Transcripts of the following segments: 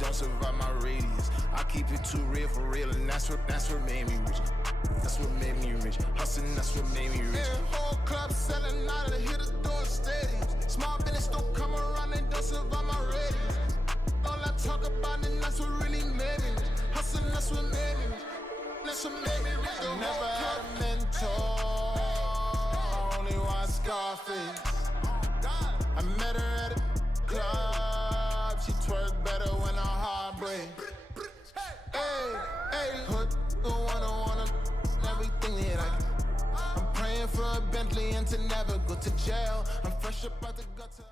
don't survive my radius. I keep it too real for real, and that's what made me rich. That's what made me rich. Hustling, that's what made me rich. Yeah, whole club selling out of the hitters doing stadiums. Small business don't come around, they don't survive my ratings. All I talk about it, that's what really made me rich. Hustling, that's what made me rich. That's what made me rich. I never had a mentor, only one Scarface. I met her at a club, she twerk better when I'm heartbreak. Hey, hood, the wanna everything that I'm praying for a Bentley and to never go to jail. I'm fresh up out the gutter.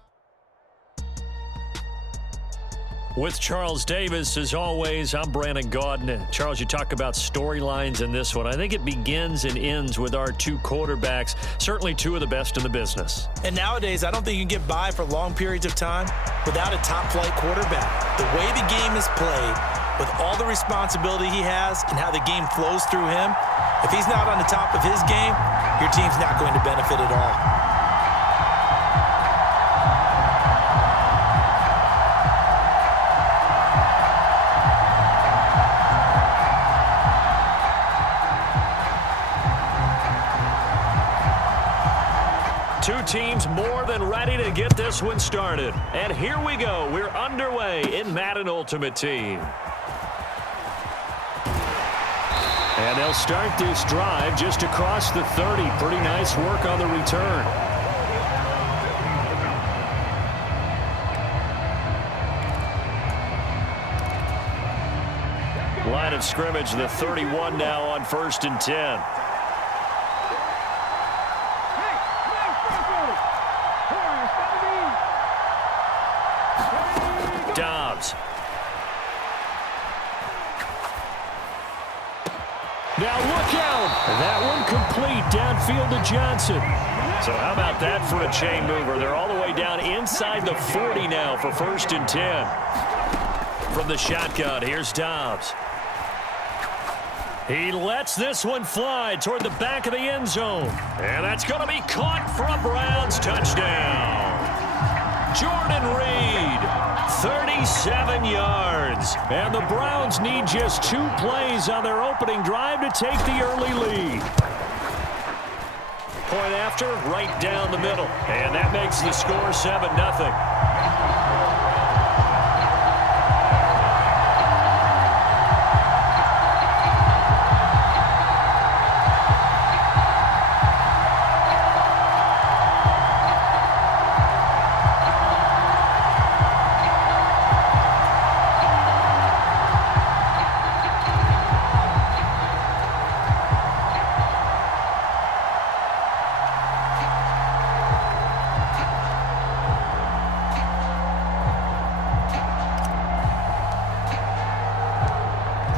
With Charles Davis, as always, I'm Brandon Gaudin. Charles, you talk about storylines in this one. I think it begins and ends with our two quarterbacks, certainly two of the best in the business. And nowadays, I don't think you can get by for long periods of time without a top-flight quarterback. The way the game is played, with all the responsibility he has and how the game flows through him, if he's not on the top of his game, your team's not going to benefit at all. Two teams more than ready to get this one started. And here we go. We're underway in Madden Ultimate Team. And they'll start this drive just across the 30. Pretty nice work on the return. Line of scrimmage, the 31 now on 1st and 10. Dobbs. Now look out. That one complete downfield to Johnson. So how about that for a chain mover? They're all the way down inside the 40 now for 1st and 10. From the shotgun, here's Dobbs. He lets this one fly toward the back of the end zone. And that's going to be caught for a Browns touchdown. Jordan Reed, 37 yards. And the Browns need just 2 plays on their opening drive to take the early lead. Point after, right down the middle. And that makes the score 7-0.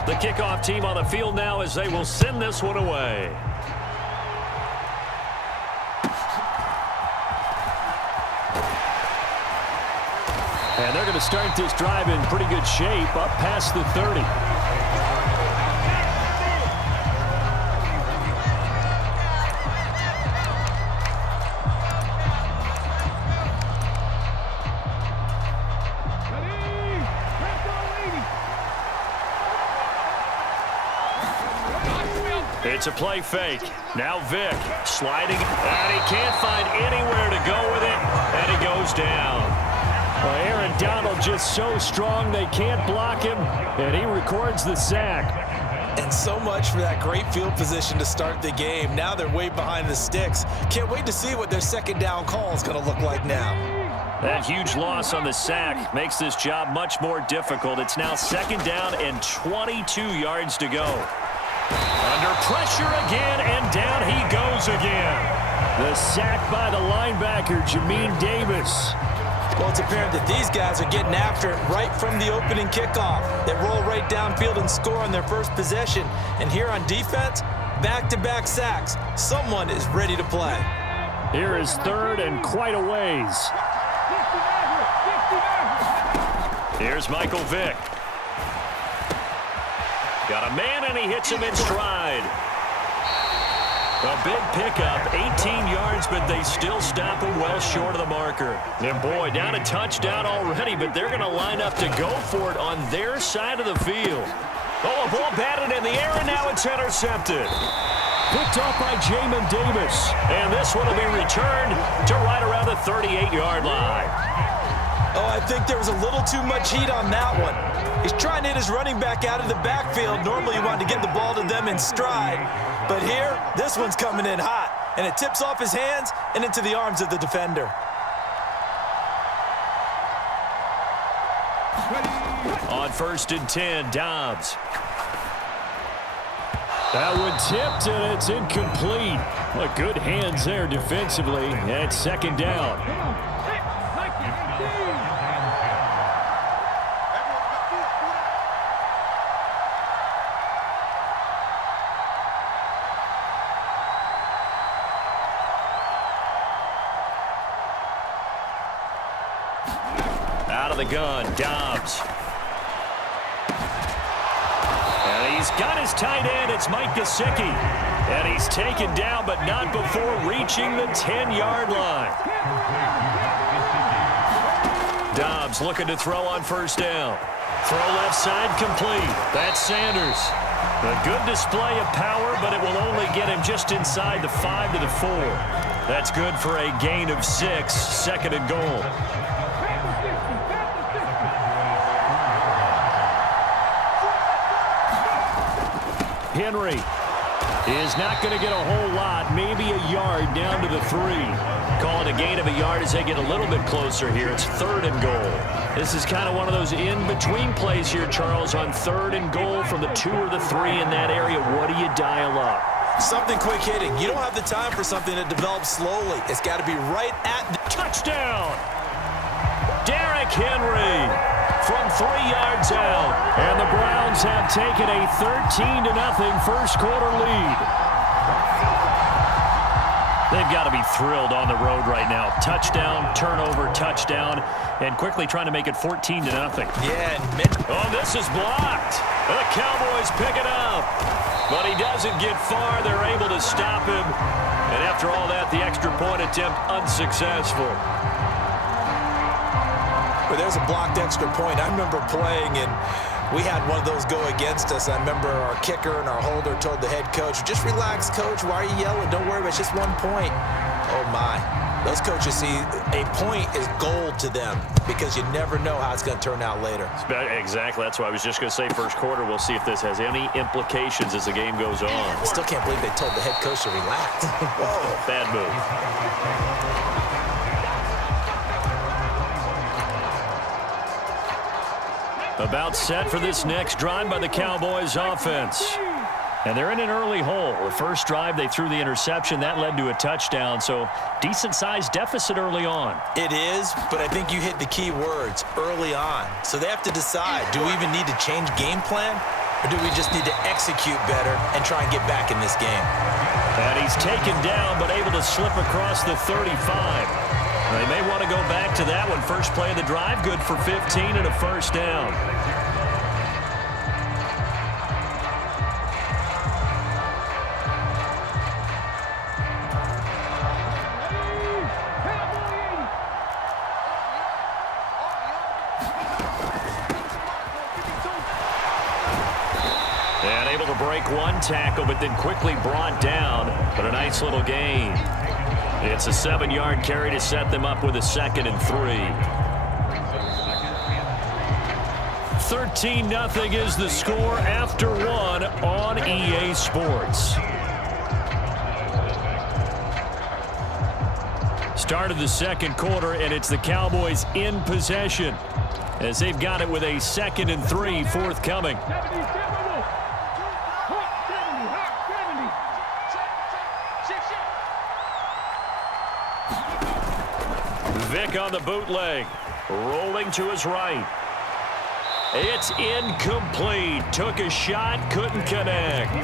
The kickoff team on the field now as they will send this one away. And they're going to start this drive in pretty good shape up past the 30. It's a play fake. Now Vick sliding, and he can't find anywhere to go with it, and he goes down. Well, Aaron Donald just so strong they can't block him, and he records the sack. And so much for that great field position to start the game. Now they're way behind the sticks. Can't wait to see what their second down call is going to look like now. That huge loss on the sack makes this job much more difficult. It's now 2nd down and 22 yards to go. Under pressure again, and down he goes again. The sack by the linebacker, Jamin Davis. Well, it's apparent that these guys are getting after it right from the opening kickoff. They roll right downfield and score on their first possession. And here on defense, back-to-back sacks. Someone is ready to play. Here is 3rd and quite a ways. Here's Michael Vick. Got a man, and he hits him in stride. A big pickup, 18 yards, but they still stop him well short of the marker. And boy, down a touchdown already, but they're going to line up to go for it on their side of the field. Oh, a ball batted in the air, and now it's intercepted. Picked off by Jamin Davis. And this one will be returned to right around the 38-yard line. Oh, I think there was a little too much heat on that one. He's trying to hit his running back out of the backfield. Normally, you want to get the ball to them in stride. But here, this one's coming in hot. And it tips off his hands and into the arms of the defender. On 1st and 10, Dobbs. That one tipped, and it's incomplete. Well, good hands there defensively. And 2nd down. Out of the gun, Dobbs. And he's got his tight end. It's Mike Gesicki. And he's taken down, but not before reaching the 10-yard line. Dobbs looking to throw on 1st down. Throw left side complete. That's Sanders. A good display of power, but it will only get him just inside the 5 to the 4. That's good for a gain of 6, 2nd and goal. Henry is not going to get a whole lot, maybe a yard down to the 3. Call it a gain of a yard as they get a little bit closer here. It's 3rd and goal. This is kind of one of those in-between plays here, Charles, on 3rd and goal from the 2 or the 3 in that area. What do you dial up? Something quick hitting. You don't have the time for something that develops slowly. It's got to be right at the touchdown. Derrick Henry from 3 yards out. And the Browns have taken a 13-0 first quarter lead. They've got to be thrilled on the road right now. Touchdown, turnover, touchdown, and quickly trying to make it 14-0. Yeah. Oh, this is blocked. The Cowboys pick it up. But he doesn't get far. They're able to stop him. And after all that, the extra point attempt unsuccessful. But there's a blocked extra point. I remember playing, and we had one of those go against us. I remember our kicker and our holder told the head coach, just relax, coach. Why are you yelling? Don't worry about it. It's just 1 point. Oh, my. Those coaches see a point is gold to them because you never know how it's going to turn out later. Exactly. That's why I was just going to say first quarter. We'll see if this has any implications as the game goes on. I still can't believe they told the head coach to relax. Whoa. Bad move. About set for this next drive by the Cowboys offense. And they're in an early hole. The first drive, they threw the interception. That led to a touchdown, so decent-sized deficit early on. It is, but I think you hit the key words, early on. So they have to decide, do we even need to change game plan, or do we just need to execute better and try and get back in this game? And he's taken down, but able to slip across the 35. They may want to go back to that one. First play of the drive, good for 15 and a first down. And able to break one tackle, but then quickly brought down. But a nice little gain. It's a 7-yard carry to set them up with a 2nd and 3. 13-0 is the score after 1 on EA Sports. Start of the second quarter, and it's the Cowboys in possession as they've got it with a 2nd and 3 forthcoming. Vick on the bootleg, rolling to his right. It's incomplete. Took a shot, couldn't connect.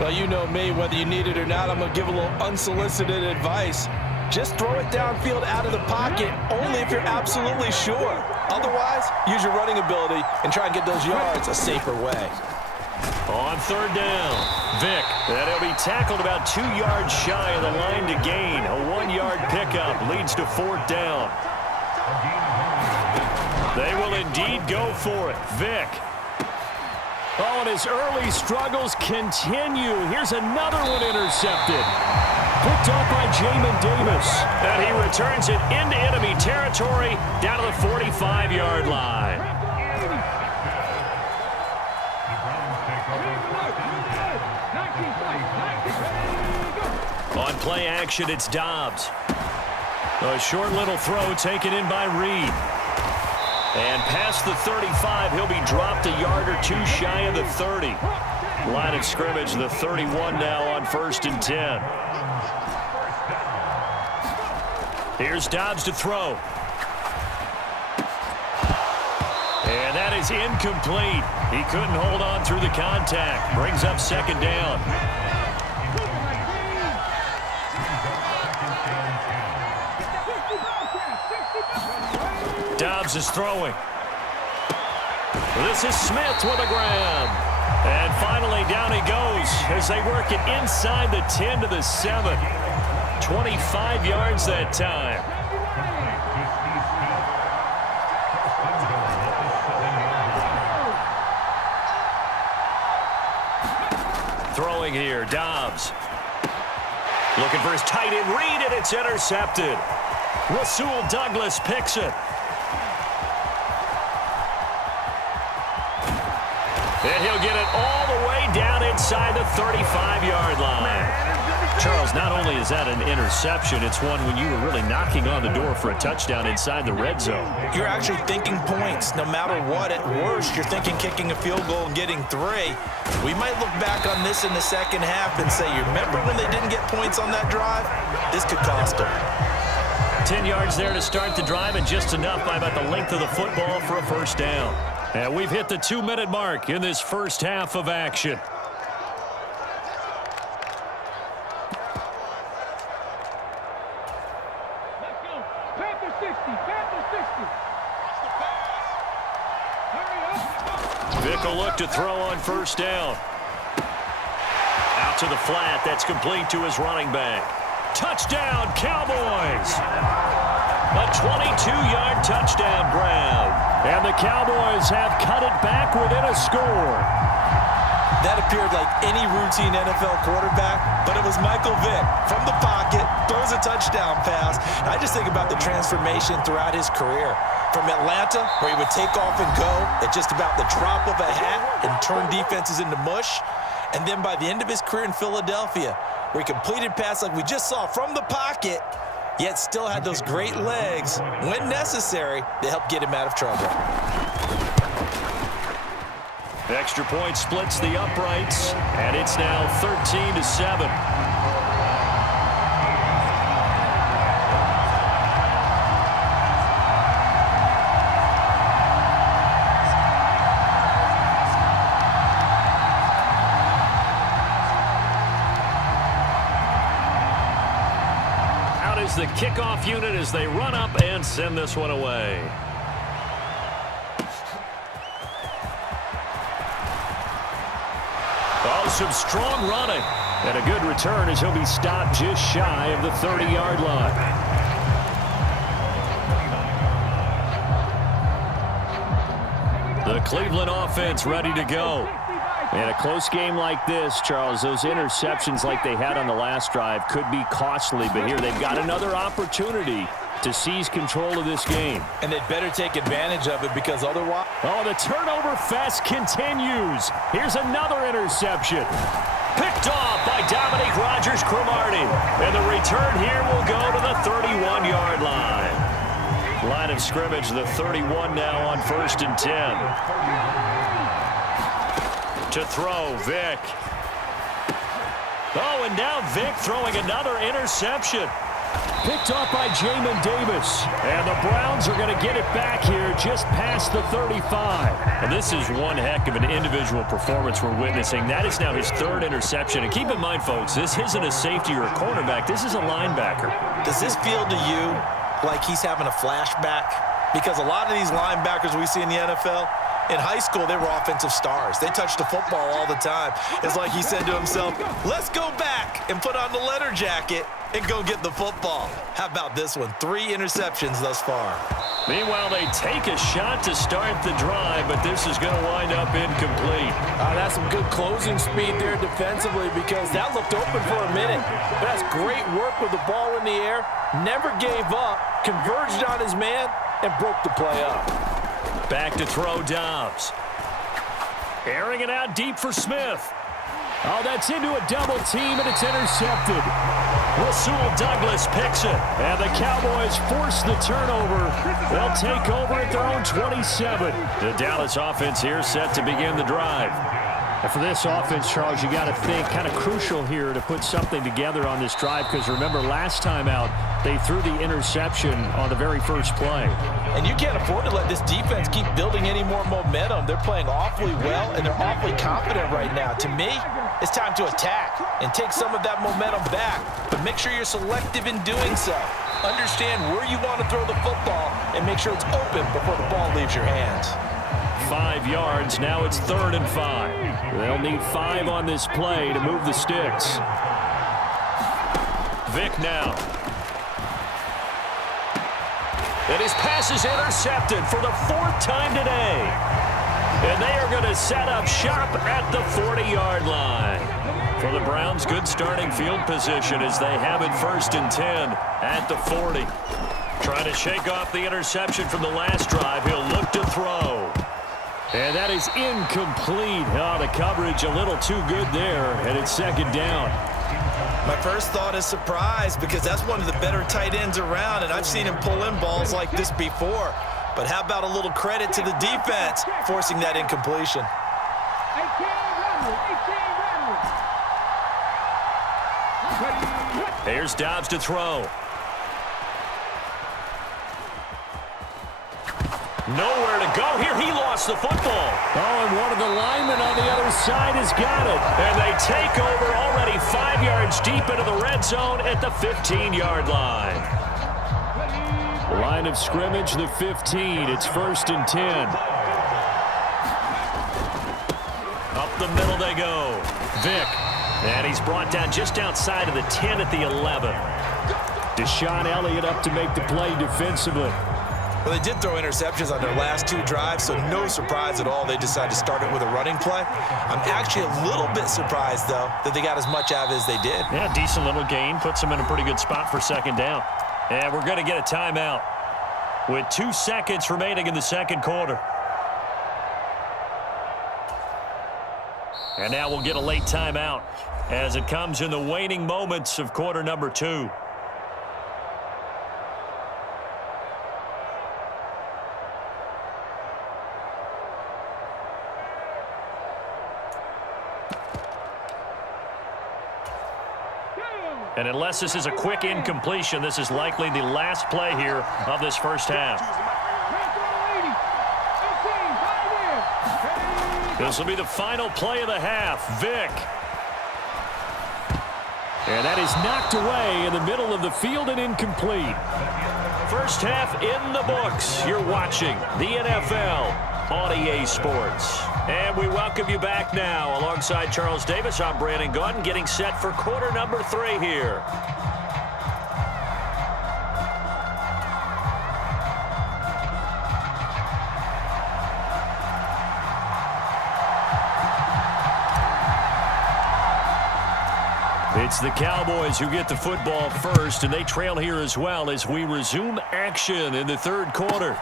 Well, you know me, whether you need it or not, I'm going to give a little unsolicited advice. Just throw it downfield out of the pocket, only if you're absolutely sure. Otherwise, use your running ability and try and get those yards a safer way. On third down, Vick. And he'll be tackled about 2 yards shy of the line to gain. A 1-yard pickup leads to fourth down. They will indeed go for it. Vick. Oh, and his early struggles continue. Here's another one intercepted. Picked off by Jamin Davis. And he returns it into enemy territory down to the 45-yard line. On play action, it's Dobbs. A short little throw taken in by Reed. And past the 35, he'll be dropped a yard or two shy of the 30. Line of scrimmage, the 31 now on 1st and 10. Here's Dobbs to throw. And that is incomplete. He couldn't hold on through the contact. Brings up second down. Dobbs is throwing. This is Smith with a grab. And finally down he goes as they work it inside the 10 to the 7. 25 yards that time. Throwing here, Dobbs. Looking for his tight end Reed, and it's intercepted. Rasul Douglas picks it. And he'll get it all the way down inside the 35-yard line. Charles, not only is that an interception, it's one when you were really knocking on the door for a touchdown inside the red zone. You're actually thinking points. No matter what, at worst, you're thinking kicking a field goal and getting 3. We might look back on this in the second half and say, you remember when they didn't get points on that drive? This could cost them. 10 yards there to start the drive, and just enough by about the length of the football for a first down. And we've hit the 2-minute mark in this first half of action. Let's go. Panther 60. Panther 60. Hurry up. Vick will look to throw on first down. Out to the flat. That's complete to his running back. Touchdown, Cowboys! A 22-yard touchdown grab. And the Cowboys have cut it back within a score. That appeared like any routine NFL quarterback, but it was Michael Vick from the pocket, throws a touchdown pass. I just think about the transformation throughout his career. From Atlanta, where he would take off and go at just about the drop of a hat and turn defenses into mush. And then by the end of his career in Philadelphia, where he completed passes like we just saw from the pocket, yet still had those great legs, when necessary, to help get him out of trouble. Extra point splits the uprights, and it's now 13-7. Out is the kickoff unit as they run up and send this one away. Oh, some strong running. And a good return as he'll be stopped just shy of the 30-yard line. The Cleveland offense ready to go. In a close game like this, Charles, those interceptions like they had on the last drive could be costly, but here they've got another opportunity to seize control of this game. And they'd better take advantage of it, because otherwise... Oh, the turnover fest continues. Here's another interception. Picked off by Dominique Rodgers-Cromartie. And the return here will go to the 31-yard line. Line of scrimmage, the 31 now on 1st and 10. To throw, Vick. Oh, and now Vick throwing another interception. Picked off by Jamin Davis. And the Browns are going to get it back here just past the 35. And this is one heck of an individual performance we're witnessing. That is now his 3rd interception. And keep in mind, folks, this isn't a safety or a cornerback. This is a linebacker. Does this feel to you like he's having a flashback? Because a lot of these linebackers we see in the NFL, In high school, they were offensive stars. They touched the football all the time. It's like he said to himself, let's go back and put on the letter jacket and go get the football. How about this one? 3 interceptions thus far. Meanwhile, they take a shot to start the drive, but this is going to wind up incomplete. That's some good closing speed there defensively because that looked open for a minute. But that's great work with the ball in the air. Never gave up, converged on his man, and broke the play up. Back to throw Dobbs. Airing it out deep for Smith. Oh, that's into a double team, and it's intercepted. Rasul Douglas picks it. And the Cowboys force the turnover. They'll take over at their own 27. The Dallas offense here set to begin the drive. And for this offense, Charles, you got to think kind of crucial here to put something together on this drive because remember last time out, they threw the interception on the very first play. And you can't afford to let this defense keep building any more momentum. They're playing awfully well, and they're awfully confident right now. To me, it's time to attack and take some of that momentum back. But make sure you're selective in doing so. Understand where you want to throw the football and make sure it's open before the ball leaves your hands. 5 yards. Now it's 3rd and 5. They'll need 5 on this play to move the sticks. Vick now. And his pass is intercepted for the 4th time today. And they are going to set up shop at the 40-yard line. For the Browns, good starting field position as they have it 1st and 10 at the 40. Trying to shake off the interception from the last drive. He'll look to throw. And that is incomplete. Oh, the coverage a little too good there, and it's 2nd down. My first thought is surprise because that's one of the better tight ends around, and I've seen him pull in balls like this before. But how about a little credit to the defense forcing that incompletion? Here's Dobbs to throw. Nowhere to go here. He lost the football. Oh, and one of the linemen on the other side has got it. And they take over already 5 yards deep into the red zone at the 15-yard line. Line of scrimmage, the 15. It's 1st and 10. Up the middle they go. Vick. And he's brought down just outside of the 10 at the 11. Deshaun Elliott up to make the play defensively. Well, they did throw interceptions on their last 2 drives, so no surprise at all they decided to start it with a running play. I'm actually a little bit surprised, though, that they got as much out of it as they did. Yeah, decent little gain. Puts them in a pretty good spot for 2nd down. And we're going to get a timeout with 2 seconds remaining in the 2nd quarter. And now we'll get a late timeout as it comes in the waning moments of quarter number 2. And unless this is a quick incompletion, this is likely the last play here of this first half. This will be the final play of the half. Vick. And that is knocked away in the middle of the field and incomplete. First half in the books. You're watching the NFL on EA Sports. And we welcome you back now. Alongside Charles Davis, I'm Brandon Gaudin, getting set for quarter number 3 here. It's the Cowboys who get the football first, and they trail here as well as we resume action in the 3rd quarter.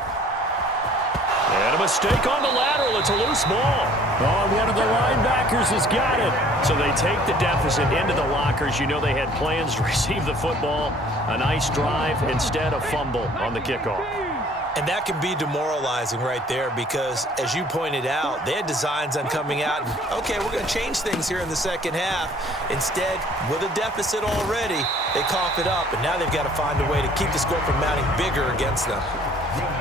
And a mistake on the lateral. It's a loose ball. Oh, one of the linebackers has got it. So they take the deficit into the lockers. You know they had plans to receive the football. A nice drive, instead a fumble on the kickoff. And that can be demoralizing right there because, as you pointed out, they had designs on coming out and, okay, we're going to change things here in the 2nd half. Instead, with a deficit already, they cough it up, and now they've got to find a way to keep the score from mounting bigger against them.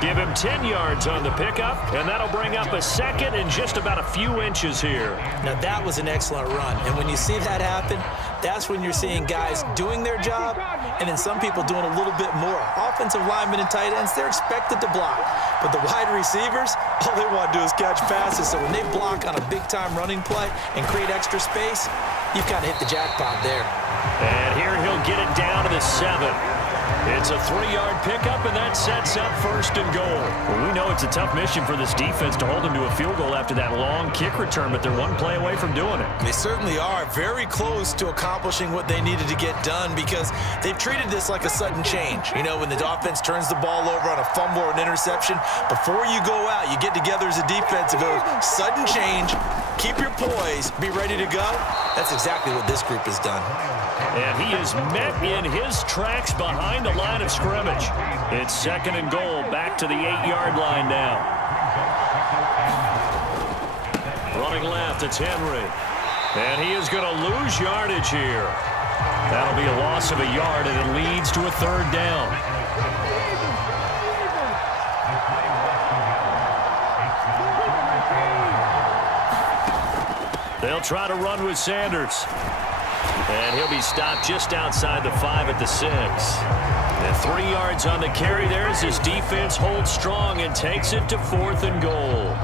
Give him 10 yards on the pickup, and that'll bring up a second and just about a few inches here. Now, that was an excellent run. And when you see that happen, that's when you're seeing guys doing their job and then some people doing a little bit more. Offensive linemen and tight ends, they're expected to block. But the wide receivers, all they want to do is catch passes. So when they block on a big-time running play and create extra space, you've kind of hit the jackpot there. And here he'll get it down to the 7. It's a 3-yard pickup, and that sets up 1st and goal. Well, we know it's a tough mission for this defense to hold them to a field goal after that long kick return, but they're one play away from doing it. They certainly are very close to accomplishing what they needed to get done because they've treated this like a sudden change. You know, when the offense turns the ball over on a fumble or an interception, before you go out, you get together as a defense and go, sudden change, keep your poise, be ready to go. That's exactly what this group has done. And he is met in his tracks behind the line of scrimmage. It's 2nd and goal, back to the 8-yard line now. Running left, it's Henry. And he is going to lose yardage here. That'll be a loss of a yard, and it leads to a 3rd down. They'll try to run with Sanders. And he'll be stopped just outside the 5 at the 6. And 3 yards on the carry there as his defense holds strong and takes it to 4th and goal.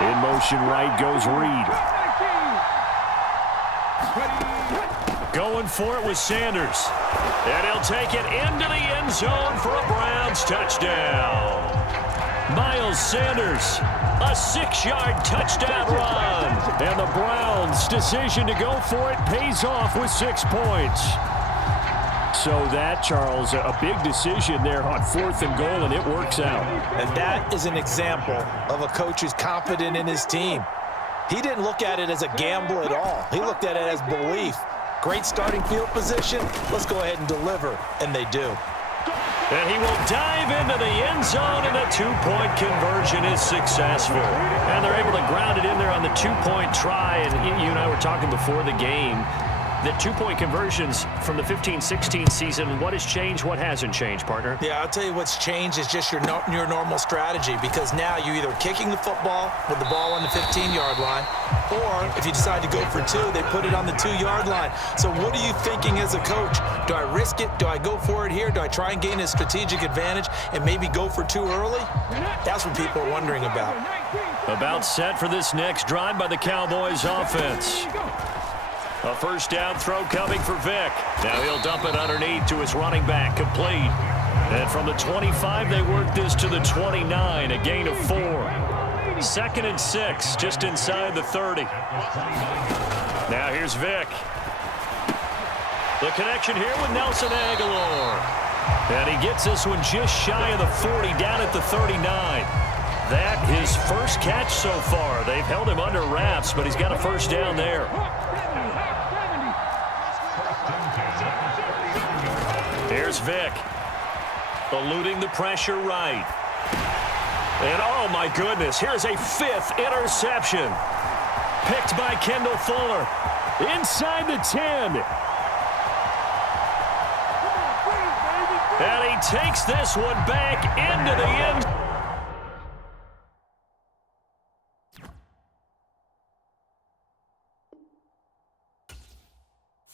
In motion right goes Reed. Going for it with Sanders. And he'll take it into the end zone for a Browns touchdown. Miles Sanders, a 6-yard touchdown run. And the Browns' decision to go for it pays off with 6 points. So that, Charles, a big decision there on 4th and goal, and it works out. And that is an example of a coach who's confident in his team. He didn't look at it as a gamble at all. He looked at it as belief. Great starting field position. Let's go ahead and deliver. And they do. And he will dive into the end zone, and the 2-point conversion is successful. And they're able to ground it in there on the 2-point try. And you and I were talking before the game. The 2-point conversions from the 15-16 season, what has changed, what hasn't changed, partner? Yeah, I'll tell you what's changed is just your normal strategy, because now you're either kicking the football with the ball on the 15-yard line, or if you decide to go for 2, they put it on the 2-yard line. So what are you thinking as a coach? Do I risk it? Do I go for it here? Do I try and gain a strategic advantage and maybe go for 2 early? That's what people are wondering about. About set for this next drive by the Cowboys offense. A 1st down throw coming for Vick. Now he'll dump it underneath to his running back, complete. And from the 25, they work this to the 29, a gain of 4. 2nd and 6, just inside the 30. Now here's Vick. The connection here with Nelson Aguilar. And he gets this one just shy of the 40, down at the 39. That his first catch so far. They've held him under wraps, but he's got a 1st down there. Here's Vick, eluding the pressure right. And oh my goodness, here's a 5th interception. Picked by Kendall Fuller. Inside the 10. And he takes this one back into the